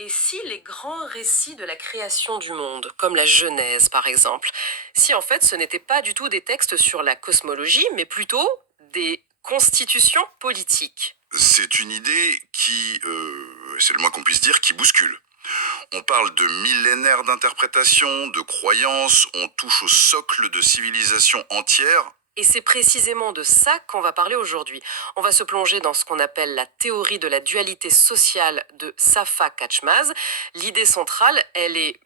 Et si les grands récits de la création du monde, comme la Genèse par exemple, si en fait ce n'étaient pas du tout des textes sur la cosmologie, mais plutôt des constitutions politiques? C'est une idée qui, c'est le moins qu'on puisse dire, qui bouscule. On parle de millénaires d'interprétations, de croyances, on touche au socle de civilisations entières. Et c'est précisément de ça qu'on va parler aujourd'hui. On va se plonger dans ce qu'on appelle la théorie de la dualité sociale de Safa Katchmaz. L'idée centrale, elle est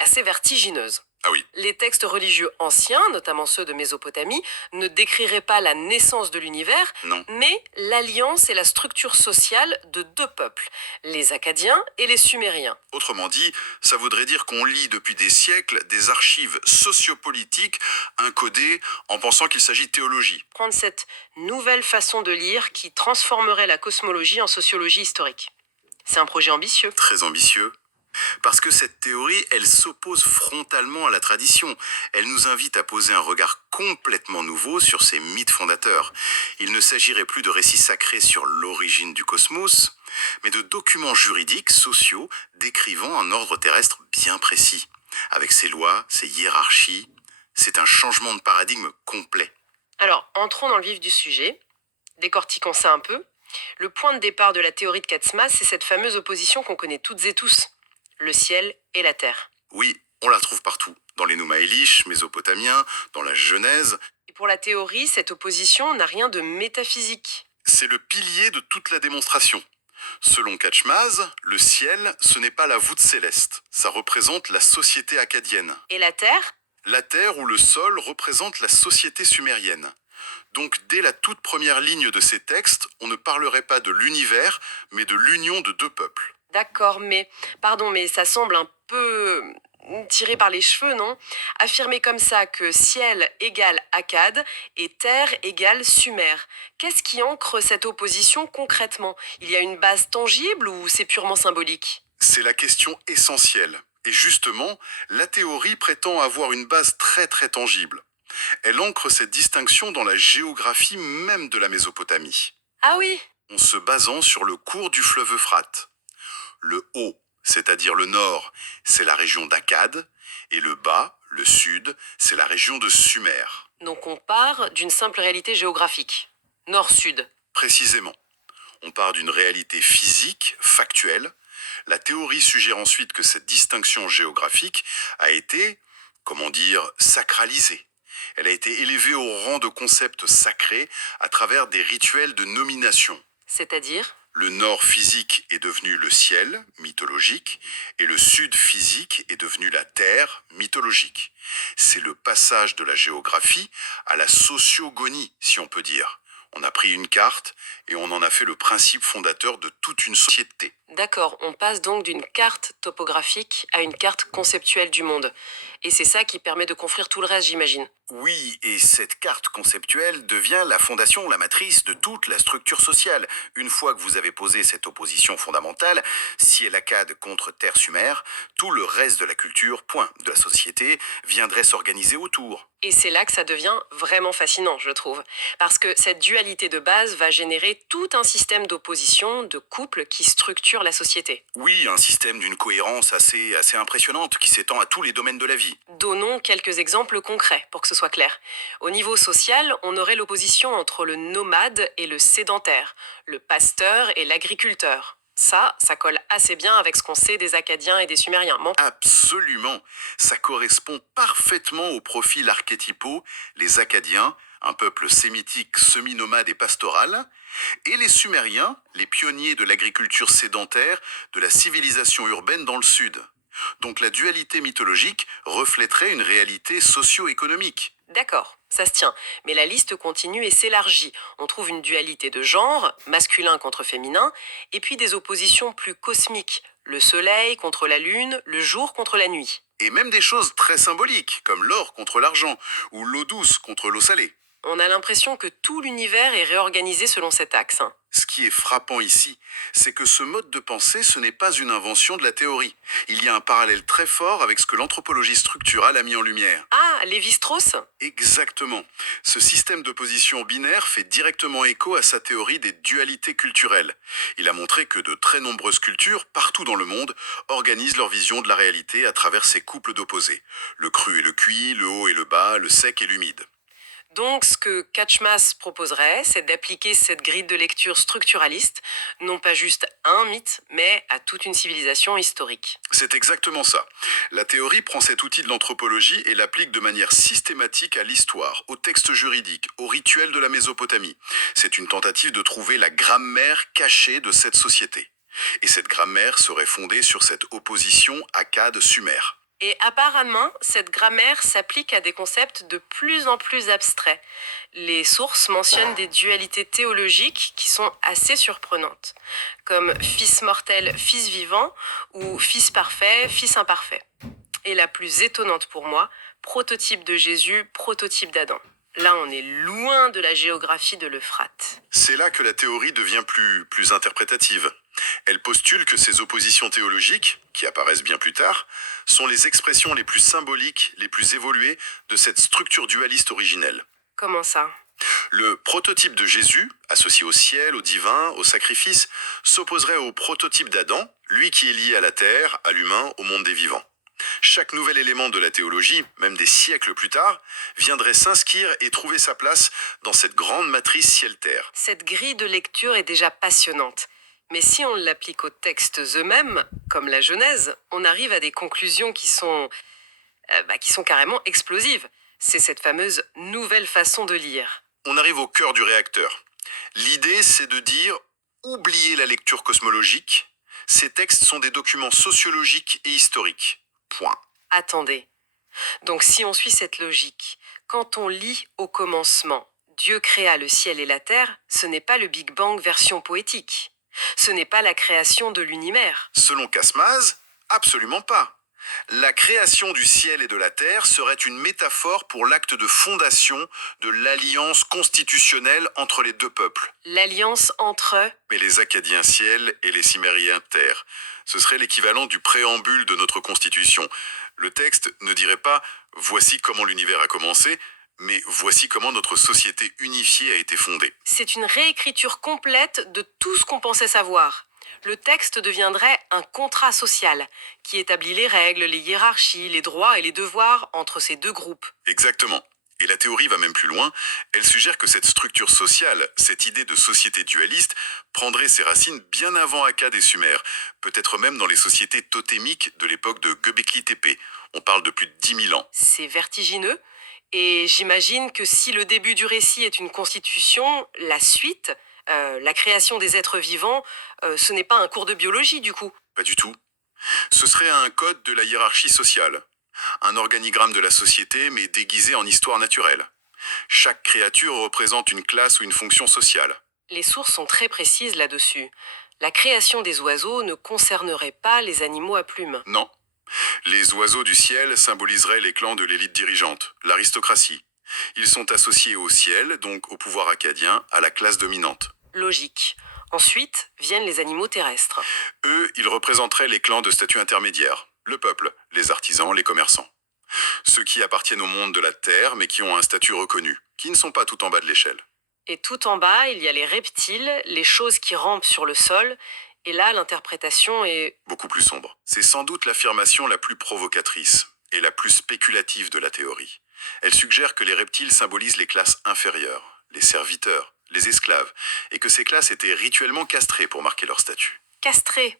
assez vertigineuse. Ah oui, Les textes religieux anciens, notamment ceux de Mésopotamie, ne décriraient pas la naissance de l'univers, non. mais l'alliance et la structure sociale de deux peuples, les Akkadiens et les Sumériens. Autrement dit, ça voudrait dire qu'on lit depuis des siècles des archives sociopolitiques incodées en pensant qu'il s'agit de théologie. Prendre cette nouvelle façon de lire qui transformerait la cosmologie en sociologie historique. C'est un projet ambitieux. Très ambitieux. Parce que cette théorie, elle s'oppose frontalement à la tradition. Elle nous invite à poser un regard complètement nouveau sur ces mythes fondateurs. Il ne s'agirait plus de récits sacrés sur l'origine du cosmos, mais de documents juridiques, sociaux, décrivant un ordre terrestre bien précis. Avec ses lois, ses hiérarchies, c'est un changement de paradigme complet. Alors, entrons dans le vif du sujet, décortiquons ça un peu. Le point de départ de la théorie de Katsma, c'est cette fameuse opposition qu'on connaît toutes et tous, le ciel et la terre. Oui, on la retrouve partout, dans les Nouma Elish, mésopotamiens, dans la Genèse. Et pour la théorie, cette opposition n'a rien de métaphysique. C'est le pilier de toute la démonstration. Selon Katchmaz, le ciel, ce n'est pas la voûte céleste, ça représente la société akkadienne. Et la terre? La terre ou le sol représente la société sumérienne. Donc dès la toute première ligne de ces textes, on ne parlerait pas de l'univers, mais de l'union de deux peuples. D'accord, mais ça semble un peu tiré par les cheveux, non? Affirmer comme ça que ciel égale Akkad et terre égale Sumer. Qu'est-ce qui ancre cette opposition concrètement? Il y a une base tangible ou c'est purement symbolique? C'est la question essentielle. Et justement, la théorie prétend avoir une base très très tangible. Elle ancre cette distinction dans la géographie même de la Mésopotamie, Ah oui, en se basant sur le cours du fleuve Euphrate. Le haut, c'est-à-dire le nord, c'est la région d'Akkad, et le bas, le sud, c'est la région de Sumer. donc on part d'une simple réalité géographique. Nord-sud. Précisément. On part d'une réalité physique, factuelle. La théorie suggère ensuite que cette distinction géographique a été, comment dire, sacralisée. Elle a été élevée au rang de concept sacré à travers des rituels de nomination. C'est-à-dire? Le nord physique est devenu le ciel, mythologique, et le sud physique est devenu la terre, mythologique. C'est le passage de la géographie à la sociogonie, si on peut dire. On a pris une carte et on en a fait le principe fondateur de toute une société. D'accord, on passe donc d'une carte topographique à une carte conceptuelle du monde. Et c'est ça qui permet de construire tout le reste, j'imagine. Oui, et cette carte conceptuelle devient la fondation, la matrice de toute la structure sociale. Une fois que vous avez posé cette opposition fondamentale, ciel-Akkad contre terre-Sumer, tout le reste de la culture, point, de la société, viendrait s'organiser autour. Et c'est là que ça devient vraiment fascinant, je trouve. Parce que cette dualité de base va générer tout un système d'opposition, de couple qui structure la société. Oui, un système d'une cohérence assez impressionnante qui s'étend à tous les domaines de la vie. Donnons quelques exemples concrets pour que ce soit clair. Au niveau social, on aurait l'opposition entre le nomade et le sédentaire, le pasteur et l'agriculteur. Ça colle assez bien avec ce qu'on sait des Akkadiens et des Sumériens. Bon. Absolument. Ça correspond parfaitement aux profils archétypaux, les Akkadiens, un peuple sémitique semi-nomade et pastoral, et les Sumériens, les pionniers de l'agriculture sédentaire, de la civilisation urbaine dans le sud. Donc la dualité mythologique reflèterait une réalité socio-économique. D'accord, ça se tient. Mais la liste continue et s'élargit. On trouve une dualité de genre, masculin contre féminin, et puis des oppositions plus cosmiques. Le soleil contre la lune, le jour contre la nuit. Et même des choses très symboliques, comme l'or contre l'argent, ou l'eau douce contre l'eau salée. On a l'impression que tout l'univers est réorganisé selon cet axe. Ce qui est frappant ici, c'est que ce mode de pensée, ce n'est pas une invention de la théorie. Il y a un parallèle très fort avec ce que l'anthropologie structurale a mis en lumière. Ah, Lévi-Strauss? Exactement. Ce système d'opposition binaire fait directement écho à sa théorie des dualités culturelles. Il a montré que de très nombreuses cultures, partout dans le monde, organisent leur vision de la réalité à travers ces couples d'opposés. Le cru et le cuit, le haut et le bas, le sec et l'humide. Donc, ce que Catchmas proposerait, c'est d'appliquer cette grille de lecture structuraliste, non pas juste à un mythe, mais à toute une civilisation historique. C'est exactement ça. La théorie prend cet outil de l'anthropologie et l'applique de manière systématique à l'histoire, aux textes juridiques, aux rituels de la Mésopotamie. C'est une tentative de trouver la grammaire cachée de cette société. Et cette grammaire serait fondée sur cette opposition akkad-sumer. Et apparemment, cette grammaire s'applique à des concepts de plus en plus abstraits. Les sources mentionnent des dualités théologiques qui sont assez surprenantes, comme fils mortel, fils vivant, ou fils parfait, fils imparfait. Et la plus étonnante pour moi, prototype de Jésus, prototype d'Adam. Là, on est loin de la géographie de l'Euphrate. C'est là que la théorie devient plus interprétative. Elle postule que ces oppositions théologiques, qui apparaissent bien plus tard, sont les expressions les plus symboliques, les plus évoluées de cette structure dualiste originelle. Comment ça? Le prototype de Jésus, associé au ciel, au divin, au sacrifice, s'opposerait au prototype d'Adam, lui qui est lié à la terre, à l'humain, au monde des vivants. Chaque nouvel élément de la théologie, même des siècles plus tard, viendrait s'inscrire et trouver sa place dans cette grande matrice ciel-terre. Cette grille de lecture est déjà passionnante. Mais si on l'applique aux textes eux-mêmes, comme la Genèse, on arrive à des conclusions qui sont carrément explosives. C'est cette fameuse nouvelle façon de lire. On arrive au cœur du réacteur. L'idée, c'est de dire, oubliez la lecture cosmologique, ces textes sont des documents sociologiques et historiques. Point. Attendez. Donc si on suit cette logique, quand on lit au commencement, Dieu créa le ciel et la terre, ce n'est pas le Big Bang version poétique. Ce n'est pas la création de l'univers. Selon Casmaz, absolument pas. La création du ciel et de la terre serait une métaphore pour l'acte de fondation de l'alliance constitutionnelle entre les deux peuples. L'alliance entre... Mais les Akkadiens ciel et les Cimériens terre. Ce serait l'équivalent du préambule de notre constitution. Le texte ne dirait pas « voici comment l'univers a commencé », mais voici comment notre société unifiée a été fondée. C'est une réécriture complète de tout ce qu'on pensait savoir. Le texte deviendrait un contrat social qui établit les règles, les hiérarchies, les droits et les devoirs entre ces deux groupes. Exactement. Et la théorie va même plus loin, elle suggère que cette structure sociale, cette idée de société dualiste, prendrait ses racines bien avant Akkad et Sumer, peut-être même dans les sociétés totémiques de l'époque de Göbekli Tepe. On parle de plus de 10 000 ans. C'est vertigineux, et j'imagine que si le début du récit est une constitution, la suite, la création des êtres vivants, ce n'est pas un cours de biologie du coup. Pas du tout. Ce serait un code de la hiérarchie sociale. Un organigramme de la société, mais déguisé en histoire naturelle. Chaque créature représente une classe ou une fonction sociale. Les sources sont très précises là-dessus. La création des oiseaux ne concernerait pas les animaux à plumes. Non. Les oiseaux du ciel symboliseraient les clans de l'élite dirigeante, l'aristocratie. Ils sont associés au ciel, donc au pouvoir akkadien, à la classe dominante. Logique. Ensuite viennent les animaux terrestres. Eux, ils représenteraient les clans de statut intermédiaire, le peuple, les artisans, les commerçants. Ceux qui appartiennent au monde de la terre, mais qui ont un statut reconnu, qui ne sont pas tout en bas de l'échelle. Et tout en bas, il y a les reptiles, les choses qui rampent sur le sol, et là, l'interprétation est... Beaucoup plus sombre. C'est sans doute l'affirmation la plus provocatrice et la plus spéculative de la théorie. Elle suggère que les reptiles symbolisent les classes inférieures, les serviteurs, les esclaves, et que ces classes étaient rituellement castrées pour marquer leur statut. castré.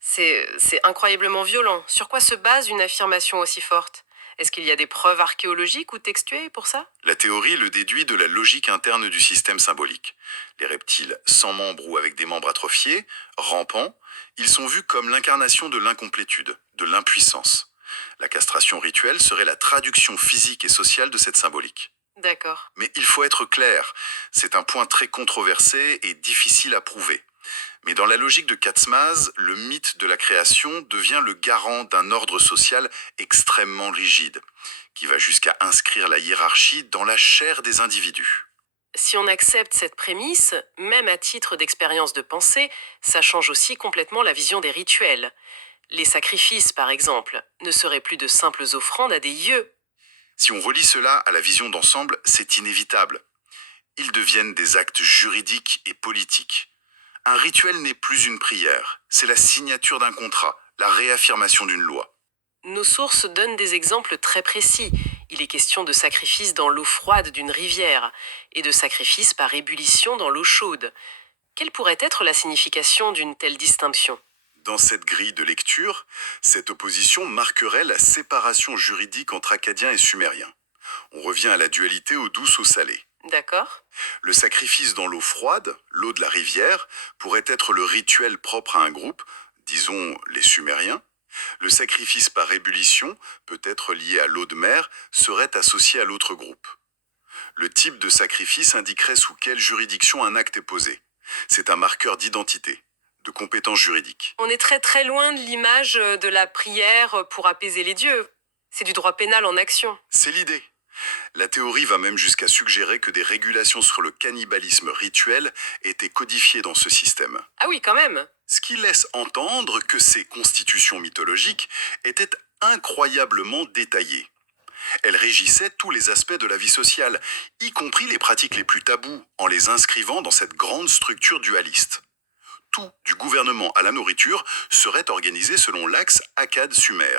C'est incroyablement violent. Sur quoi se base une affirmation aussi forte? Est-ce qu'il y a des preuves archéologiques ou textuelles pour ça? La théorie le déduit de la logique interne du système symbolique. Les reptiles sans membres ou avec des membres atrophiés, rampants, ils sont vus comme l'incarnation de l'incomplétude, de l'impuissance. La castration rituelle serait la traduction physique et sociale de cette symbolique. D'accord. Mais il faut être clair, c'est un point très controversé et difficile à prouver. Mais dans la logique de Katzmaz, le mythe de la création devient le garant d'un ordre social extrêmement rigide, qui va jusqu'à inscrire la hiérarchie dans la chair des individus. Si on accepte cette prémisse, même à titre d'expérience de pensée, ça change aussi complètement la vision des rituels. Les sacrifices, par exemple, ne seraient plus de simples offrandes à des yeux. Si on relie cela à la vision d'ensemble, c'est inévitable. Ils deviennent des actes juridiques et politiques. Un rituel n'est plus une prière, c'est la signature d'un contrat, la réaffirmation d'une loi. Nos sources donnent des exemples très précis. Il est question de sacrifice dans l'eau froide d'une rivière et de sacrifice par ébullition dans l'eau chaude. Quelle pourrait être la signification d'une telle distinction? Dans cette grille de lecture, cette opposition marquerait la séparation juridique entre Acadiens et Sumériens. On revient à la dualité eau douce au salé. D'accord? Le sacrifice dans l'eau froide, l'eau de la rivière, pourrait être le rituel propre à un groupe, disons les Sumériens. Le sacrifice par ébullition, peut-être lié à l'eau de mer, serait associé à l'autre groupe. Le type de sacrifice indiquerait sous quelle juridiction un acte est posé. C'est un marqueur d'identité, de compétence juridique. On est très très loin de l'image de la prière pour apaiser les dieux. C'est du droit pénal en action. C'est l'idée. La théorie va même jusqu'à suggérer que des régulations sur le cannibalisme rituel étaient codifiées dans ce système. Ah oui, quand même. Ce qui laisse entendre que ces constitutions mythologiques étaient incroyablement détaillées. Elles régissaient tous les aspects de la vie sociale, y compris les pratiques les plus tabous, en les inscrivant dans cette grande structure dualiste. Tout, du gouvernement à la nourriture, serait organisé selon l'axe Akkad-Sumer.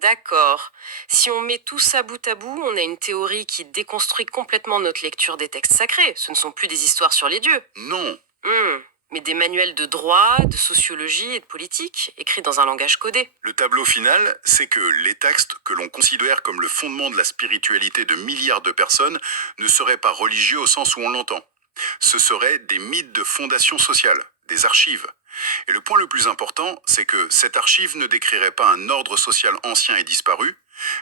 D'accord. Si on met tout ça bout à bout, on a une théorie qui déconstruit complètement notre lecture des textes sacrés. Ce ne sont plus des histoires sur les dieux. Non, Mais des manuels de droit, de sociologie et de politique, écrits dans un langage codé. le tableau final, c'est que les textes que l'on considère comme le fondement de la spiritualité de milliards de personnes ne seraient pas religieux au sens où on l'entend. Ce seraient des mythes de fondation sociale, des archives. Et le point le plus important, c'est que cette archive ne décrirait pas un ordre social ancien et disparu,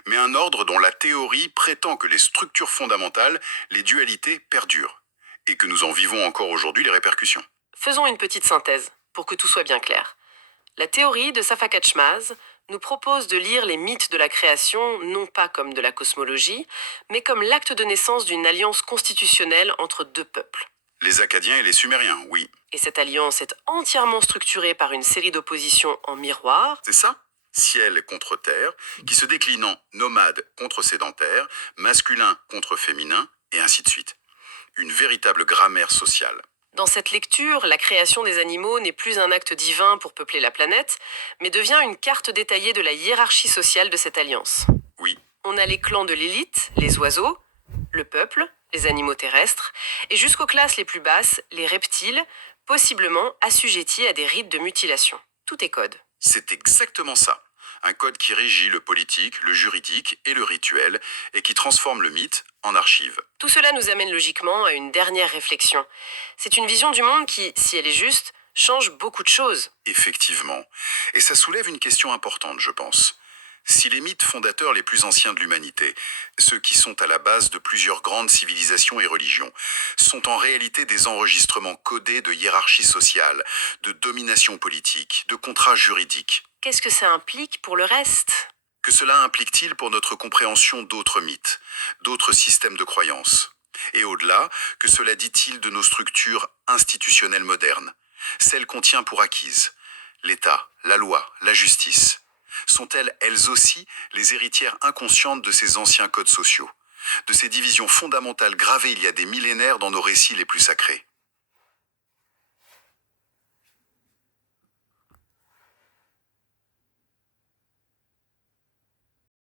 mais un ordre dont la théorie prétend que les structures fondamentales, les dualités, perdurent, et que nous en vivons encore aujourd'hui les répercussions. Faisons une petite synthèse, pour que tout soit bien clair. La théorie de Safakatchmaz nous propose de lire les mythes de la création non pas comme de la cosmologie, mais comme l'acte de naissance d'une alliance constitutionnelle entre deux peuples. Les Acadiens et les Sumériens, oui. Et cette alliance est entièrement structurée par une série d'oppositions en miroir. C'est ça? Ciel contre terre, qui se décline en nomade contre sédentaire, masculin contre féminin, et ainsi de suite. Une véritable grammaire sociale. Dans cette lecture, la création des animaux n'est plus un acte divin pour peupler la planète, mais devient une carte détaillée de la hiérarchie sociale de cette alliance. Oui, On a les clans de l'élite, les oiseaux, le peuple, les animaux terrestres, et jusqu'aux classes les plus basses, les reptiles, possiblement assujettis à des rites de mutilation. Tout est code. c'est exactement ça. Un code qui régit le politique, le juridique et le rituel, et qui transforme le mythe en archive. Tout cela nous amène logiquement à une dernière réflexion. C'est une vision du monde qui, si elle est juste, change beaucoup de choses. Effectivement. Et ça soulève une question importante, je pense. Si les mythes fondateurs les plus anciens de l'humanité, ceux qui sont à la base de plusieurs grandes civilisations et religions, sont en réalité des enregistrements codés de hiérarchie sociale, de domination politique, de contrats juridiques, Qu'est-ce que ça implique pour le reste? que cela implique-t-il pour notre compréhension d'autres mythes, d'autres systèmes de croyances? Et au-delà, que cela dit-il de nos structures institutionnelles modernes, celles qu'on tient pour acquises? L'État, la loi, la justice. Sont-elles, elles aussi, les héritières inconscientes de ces anciens codes sociaux, de ces divisions fondamentales gravées il y a des millénaires dans nos récits les plus sacrés?